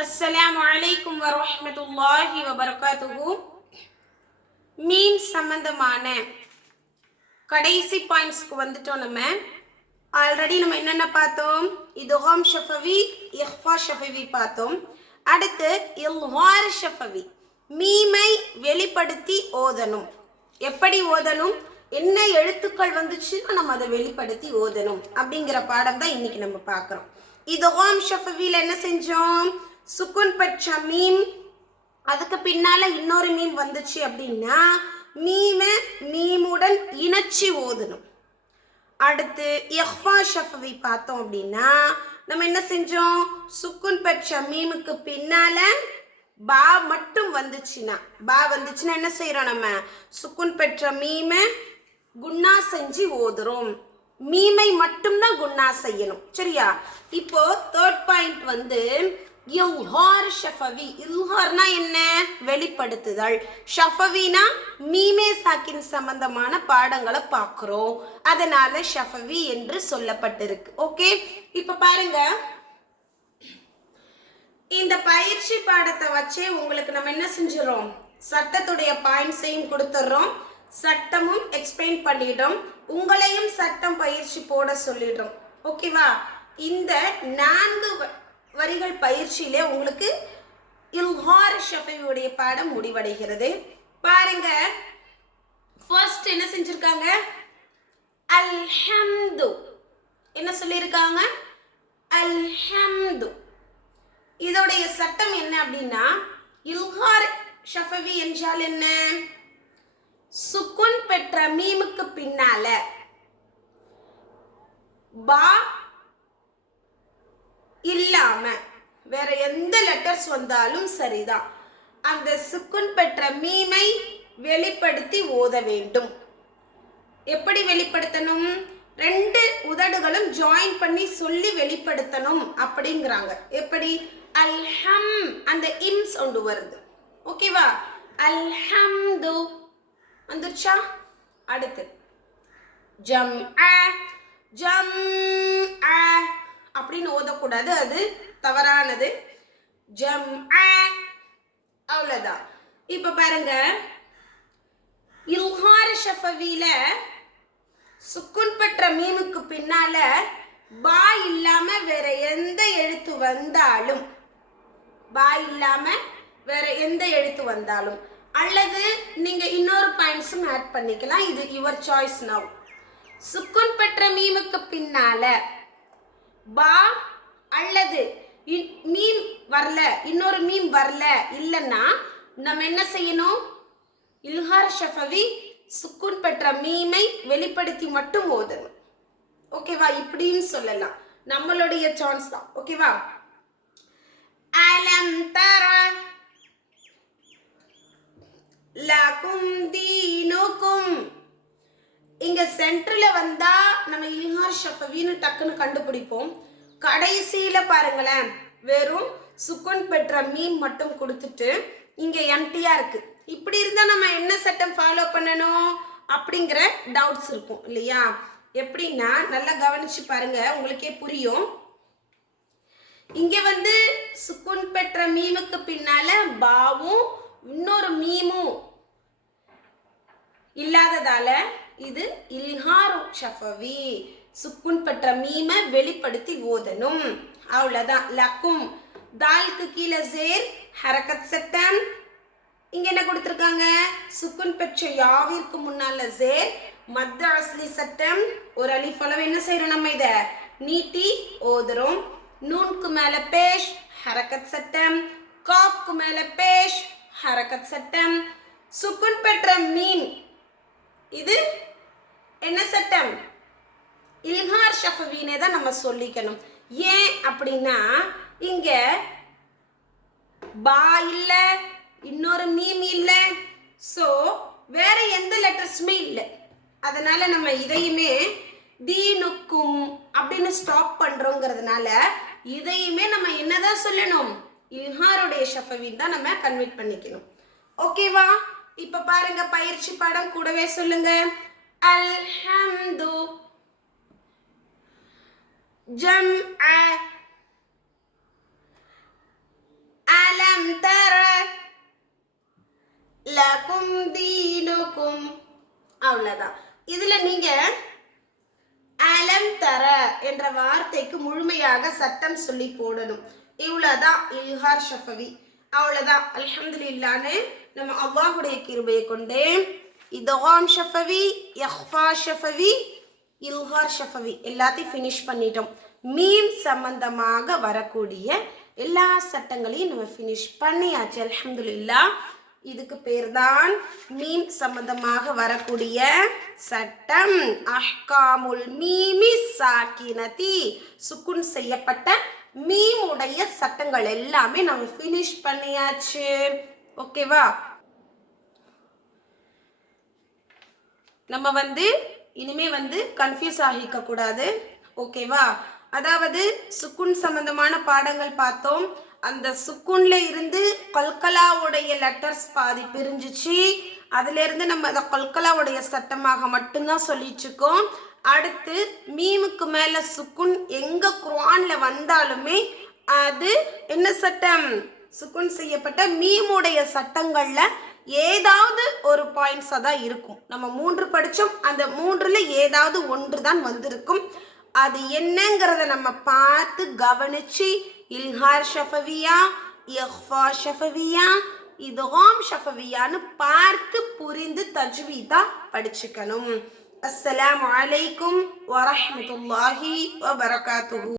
அஸ்ஸலாமு அலைக்கும் வரஹ்மத்துல்லாஹி வபரகாத்துஹு. மீம் சம்பந்தமான கடைசி பாயிண்ட்ஸ்க்கு வந்துட்டோம். நம்ம ஆல்ரெடி என்னென்ன பார்த்தோம்? இதுகாம் ஷஃபவி, இஹ்ஃபா ஷஃபவி பார்த்தோம். அடுத்து இல்ஹார் ஷஃபவி, மீமை வெளிப்படுத்தி ஓதணும். எப்படி ஓதணும், என்ன எழுத்துக்கள் வந்துச்சுன்னா நம்ம அதை வெளிப்படுத்தி ஓதணும் அப்படிங்கிற பாடம் தான் இன்னைக்கு நம்ம பார்க்குறோம். இதுகாம் ஷஃபவியில் என்ன செஞ்சோம்? சுக்குன் பெற்ற மீம், அதுக்கு பின்னால இன்னொரு மீம் வந்துச்சு அப்படின்னா மீமை மீமுடன் இணைச்சி ஓதணும். அடுத்து இஹ்ஃபா ஷஃபவி பார்த்தோம் அப்படின்னா நம்ம என்ன செஞ்சோம்? சுக்குன் பெற்ற மீமுக்கு பின்னால பா மட்டும் வந்துச்சுன்னா என்ன செய்யறோம்? நம்ம சுக்குன் பெற்ற மீமை குன்னா செஞ்சு ஓதுறோம். மீமை மட்டும்தான் குன்னா செய்யணும். சரியா? இப்போ தேர்ட் பாயிண்ட் வந்து இல்ஹார் ஷஃபவி. இல்ஹார்னா என்ன? வெளிப்படுத்துதல். ஷஃபவினா மீமே சாக்கின் சம்பந்தமான பாடங்களை பார்க்குறோம், அதனால ஷஃபவி என்று சொல்லப்பட்டிருக்கு. ஓகே, இப்போ பாருங்க, இந்த பயிற்சி பாடத்தை வச்சே உங்களுக்கு நம்ம என்ன செஞ்சிடறோம்? சட்டத்துடைய பாயிண்ட்ஸையும் கொடுத்துட்றோம், சட்டமும் எக்ஸ்பிளைன் பண்ணிடுறோம், உங்களையும் சட்டம் பயிற்சி போட சொல்லிடுறோம். ஓகேவா? இந்த 4 வரிகள் பயிற்சியிலே உங்களுக்கு இல்ஹார் ஷஃபவியுடைய பாடம் முடிவடைகிறது. பாருங்க, ஃபர்ஸ்ட் என்ன செஞ்சிருக்காங்க? அல்ஹம்து. என்ன சொல்லியிருக்காங்க? அல்ஹம்து. இதோடைய சட்டம் என்ன அப்படின்னா, இல்ஹார் ஷஃபவி என்றால் என்ன? சுக்குன் பெற்ற மீமுக்கு பின்னால பா இல்லாம வேற எந்த லெட்டர்ஸ் வந்தாலும் சரிதான், அந்த சுக்குன் பெற்ற மீமை வெளிப்படுத்தி ஓத வேண்டும். எப்படி வெளிப்படுத்தணும்? 2 உதடுகளும் ஜாயின் பண்ணி சொல்லி வெளிப்படுத்தணும் அப்படிங்கிறாங்க. எப்படி? அல்ஹம், அந்த இம் சவுண்ட் வருது. ஓகேவா? அல்ஹம்து வந்துருச்சா? அடுத்து ஜம் ஜம் அப்படின்னு ஓதக்கூடாது, அது தவறானது. ஜம் அவ்வளவுதான். இப்ப பாருங்க, இல்ஹார் ஷஃபவில சுக்குன் பெற்ற மீமுக்கு பின்னால பா இல்லாம வேற எந்த எழுத்து வந்தாலும், அல்லது நீங்க இன்னொரு பாயிண்ட்ஸும் ஆட் பண்ணிக்கலாம், இது யுவர் சாய்ஸ் நவ். சுக்குன் பெற்ற மீமுக்கு பின்னால பா அல்லது மீம் வரல, இன்னொரு மீம் வரல, இல்லைன்னா நம்ம என்ன செய்யணும்? இல்ஹார் ஷஃபவி சுக்குன் பெற்ற மீமை வெளிப்படுத்தி மட்டும் ஓதணும். ஓகேவா? இப்படின்னு சொல்லலாம், நம்மளுடைய சான்ஸ் தான். ஓகேவா? அலம் தர லகும் தீனுகும். இங்க சென்டர்ல வந்தா நம்ம இல்ஹார் ஷஃபவின்னு டக்குன்னு கண்டுபிடிப்போம். கடைசியில பாருங்களேன், வெறும் சுக்குன் பெற்ற மீம் மட்டும் கொடுத்துட்டு இங்க எம்டியா இருக்கு. இப்படி இருந்தா நம்ம என்ன சட்டம் ஃபாலோ பண்ணணும் அப்படிங்கிற டவுட்ஸ் இருக்கும் இல்லையா? எப்படின்னா நல்லா கவனிச்சு பாருங்க, உங்களுக்கே புரியும். இங்க வந்து சுக்குன் பெற்ற மீமுக்கு பின்னால பாவும் இன்னொரு மீமும் இல்லாததால இது இல்ஹார் ஷஃபவி, சுக்குன் பெற்ற மீமை வெளிப்படுத்தி ஓதணும். அவ்வளவுதான். லக்கும், தால்க்கு கீழே ஜேர், ஹரக்கத் சட்டம். இங்க என்ன கொடுத்திருக்காங்க? சுக்குன் பெற்ற யாவிற்கு முன்னால ஜேர், மத்த அஸ்லி சட்டம். ஒரு அலிஃப் அளவு என்ன செய்யறோம்? நம்ம இதை நீட்டி ஓதுறோம். நூன்க்கு மேல பேஷ், ஹரக்கத் சட்டம். காஃப்க்கு மேல பேஷ், ஹரக்கத் சட்டம். சுக்குன் பெற்ற மீம், இது என்ன சட்டம்? இல்ஹார் ஷஃபவினே தான் நம்ம சொல்லிக்கணும். ஏன் அப்படின்னா இங்க பா இல்ல, இன்னொரு மீம் இல்ல, சோ வேற எந்த லெட்டர்ஸுமே இல்லை. அதனால நம்ம இதையுமே தீனுக்கும் அப்படின்னு ஸ்டாப் பண்றோங்கிறதுனால இதையுமே நம்ம என்னதான் சொல்லணும்? இல்ஹாருடைய ஷஃபவின் தான் நம்ம கன்வெர்ட் பண்ணிக்கணும். ஓகேவா? இப்ப பாருங்க, பயிற்சி பாடம் கூடவே சொல்லுங்க. அல்ஹம்து ஜம் அவ்வளோதான். இதில் நீங்கள் அலம் தர என்ற வார்த்தைக்கு முழுமையாக சட்டம் சொல்லி போடணும். இவ்வளோதான் இல்ஹார் ஷஃபவி. அவ்வளோதான். அல்ஹம்துலில்லாஹ்னு நம்ம அல்லாஹ்வுடைய கிருபையை கொண்டு இத்காம் ஷஃபவி, இஹ்ஃபா ஷஃபவி, இல்ஹார் ஷஃபவி எல்லாத்தையும் ஃபினிஷ் பண்ணிட்டோம். மீம் சம்பந்தமாக வரக்கூடிய எல்லா சட்டங்களையும் நம்ம ஃபினிஷ் பண்ணியாச்சு. அல்ஹம்துலில்லாஹ். இதுக்கு பேர் தான் மீம் சம்பந்தமாக வரக்கூடிய சட்டம் அஹ்காமுல் மீமி சாக்கினதி. சுக்குன் செய்யப்பட்ட மீமுடைய சட்டங்கள் எல்லாமே நம்ம ஃபினிஷ் பண்ணியாச்சு. ஓகேவா? நம்ம இனிமே கன்ஃபியூஸ் ஆகிக்க கூடாது. ஓகேவா? அதாவது சுக்குன் சம்பந்தமான பாடங்கள் பார்த்தோம். அந்த சுக்குன்ல இருந்து கல்கலாவுடைய லெட்டர்ஸ் பாதி பிரிஞ்சிச்சு. அதுல இருந்து நம்ம அதை கல்கலாவுடைய சட்டமாக மட்டும்தான் சொல்லிச்சுக்கோம். அடுத்து மீமுக்கு மேல சுக்குன் எங்க குர்ஆன்ல வந்தாலுமே அது என்ன சட்டம்? சுக்குன் செய்யப்பட்ட மீமுடைய சட்டங்கள்ல ஏதாவது ஒரு பாயிண்ட்ஸாக தான் இருக்கும். நம்ம 3 படித்தோம். அந்த 3ல் ஏதாவது ஒன்று தான் வந்திருக்கும். அது என்னங்கிறத நம்ம பார்த்து கவனிச்சு இல்ஹார் ஷஃபவியா, இஹ்ஃபா ஷஃபவியா, இத்காம் ஷஃபவியான்னு பார்த்து புரிந்து தஜ்வீதா படிச்சுக்கணும். அஸ்ஸலாமு அலைக்கும் வரஹ்மத்துல்லாஹி வபரகாத்துஹு.